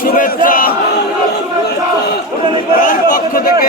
শুভেচ্ছা। পক্ষ থেকে